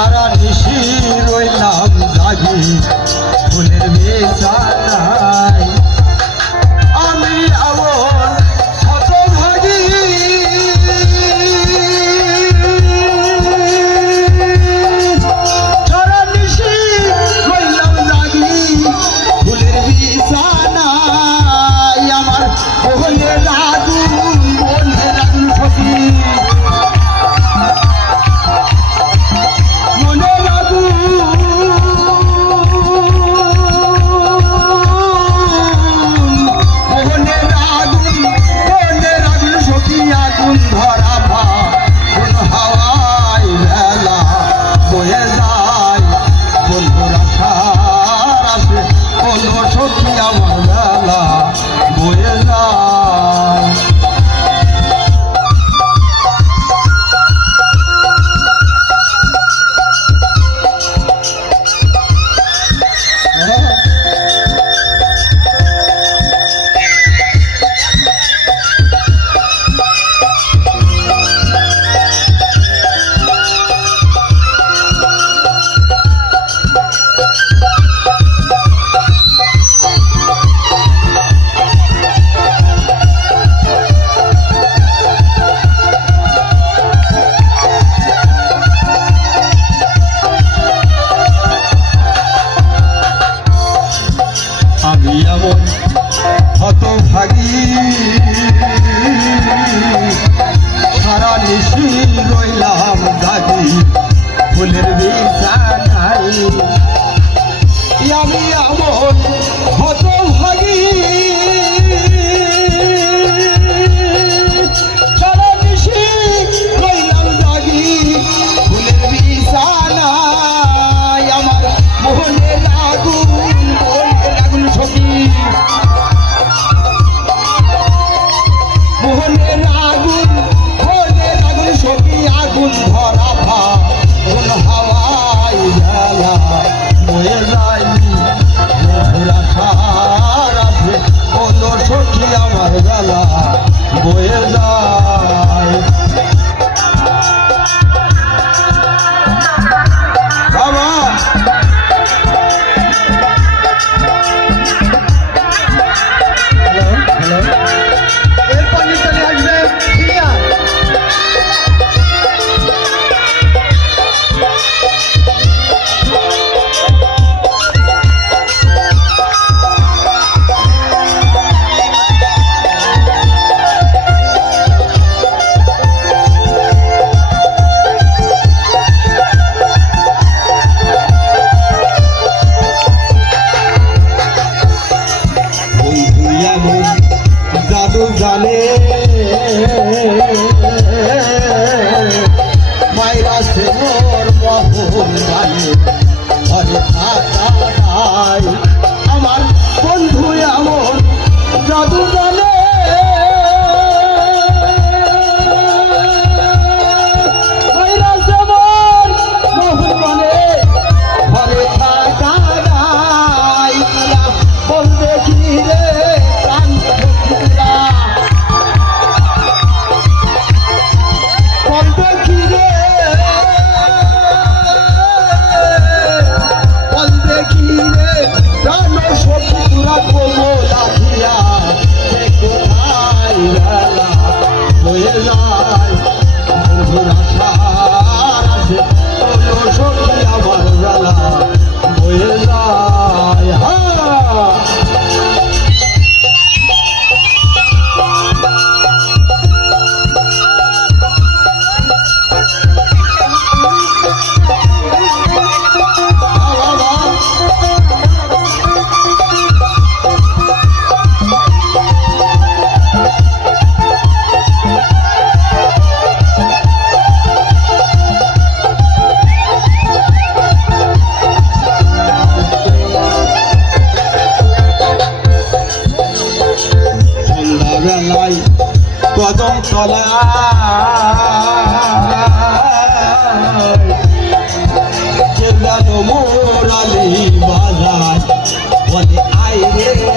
সারা নিশি রইলাম জাগি। ফুলের মেয়ে ঘরে থাকা নাই কেদানো মোরালি বাজার বলে আইরে রে